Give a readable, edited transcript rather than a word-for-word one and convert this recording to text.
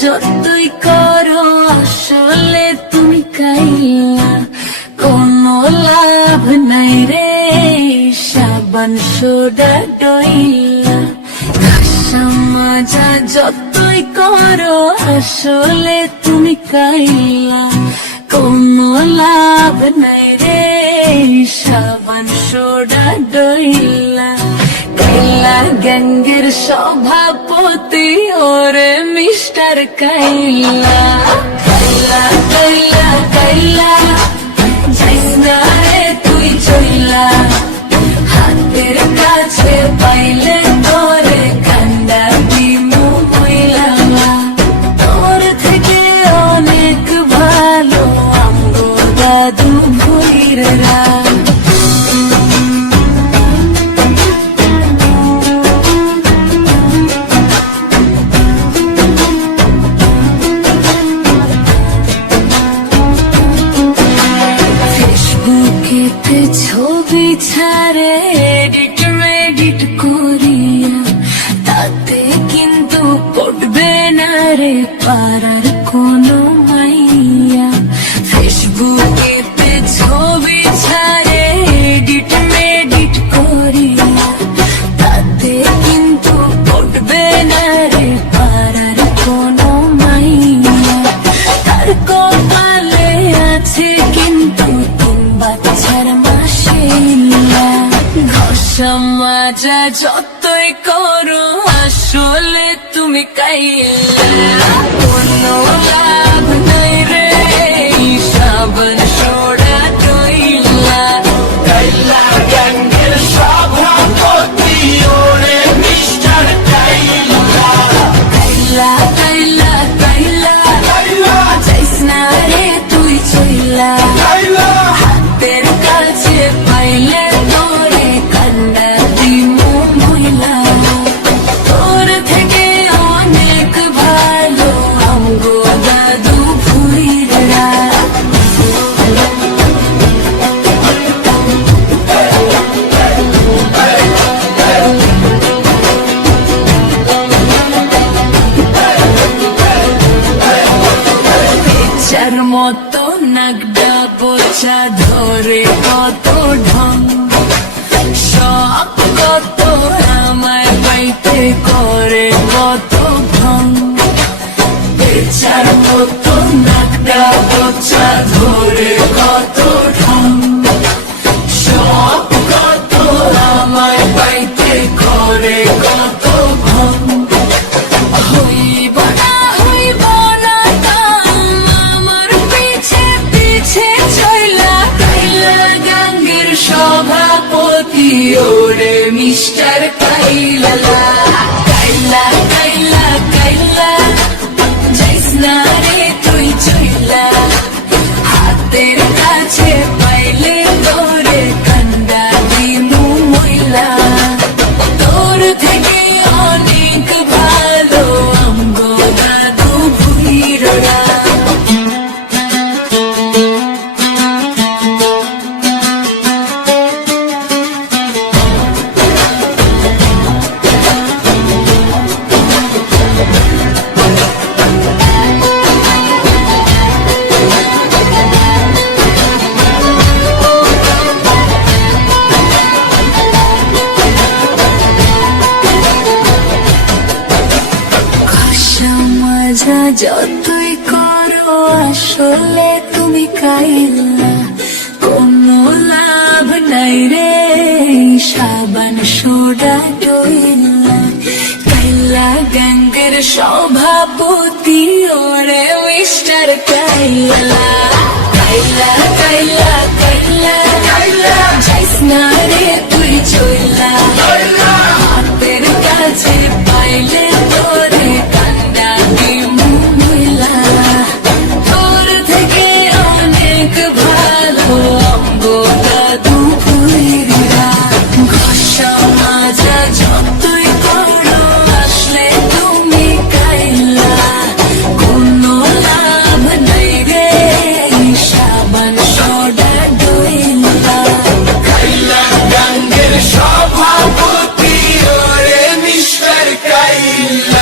যতই করো আসলে তুমি কাইলা, কোনো লাভ নাই রে সাবান সোডা ডইলা। ঘাসা মাজা যতই করো আসলে তুমি কাইলা, কোনো লাভ নাই রে সাবান সোডা ডইলা। কাইলা গ্যাংয়ের সভাপতি ওরে মিস্টার কাইলা। কাইলা কাইলা কাইলা যাইস না রে তুই চইলা, হাতের কাছে পাইলে তোরে কান্দা দিমু মইলা। তোর থেকে অনেক ভালো আমগো দাদু ভুইরা। ছবি ছাড়ে এডিট মেডিট করিয়া, তাতে কিন্তু পড়বে না রে পাড়ার কোনো মাইয়া। ফেসবুকেতে ছবি ছাড়ে এডিট মেডিট করিয়া, তাতে কিন্তু পড়বে না রে পাড়ার কোনো মাইয়া। তার কপালে আছে কিন্তু বাচ্চার মাসিলা। ঘষা মাজা যতই করো আসলে তুমি কাইলা, কোনো লাভ নাই রে সাবান সোডা ডইলা। কাইলা গ্যাংয়ের সভাপতি ওরে মিস্টার কাইলা। কাইলা কাইলা কাইলা যাইস না রে তুই চইলা, হাতের কাছে পাইলে তোরে কান্না দিমু মইলা। তোর থেকে অনেক ভালো আমগো দাদু ভুইরা। পেঁচার মতো নাগডা বোঝা ধরে কত ঢং, সব কত আমায় পাইতে করে কত ভং। পেঁচার মতো নাগডা বোঝা ধরে কত ঢং, সব কত আমায় পাইতে করে কত ভং। হইব না হইব না কাম আমার পিছে পিছে চইলা। কাইলা গ্যাংয়ের সভাপতি ওরে মিস্টার কাইলা। কাইলা কাইলা কাইলা যাইস না রে তুই চইলা, হাতের কাছে পাইলে তোরে কান্দা দিমু মইলা। তোর থেকে অনেক ভালো আমগো দাদু ভুইরা। ঘষা মাজা যতই করো আসলে তুমি কাইলা, কোনো লাভ নাই রে সাবান সোডা ডইলা। কাইলা গ্যাংয়ের সভাপতি ওরে মিস্টার কাইলা। কাইলা কাইলা কাইলা যাইস না রে তুই চইলা, হাতের কাছে পাইলে তোরে কান্দা দিমু মইলা। তোর থেকে অনেক ভালো আমগো দাদু ভুইরা। ঘষা মাজা যতই করো আসলে তুমি কাইলা, কোনো লাভ নাই রে সাবান সোডা ডইলা। কাইলা গ্যাংয়ের সভাপতি ওরে মিস্টার কাইলা।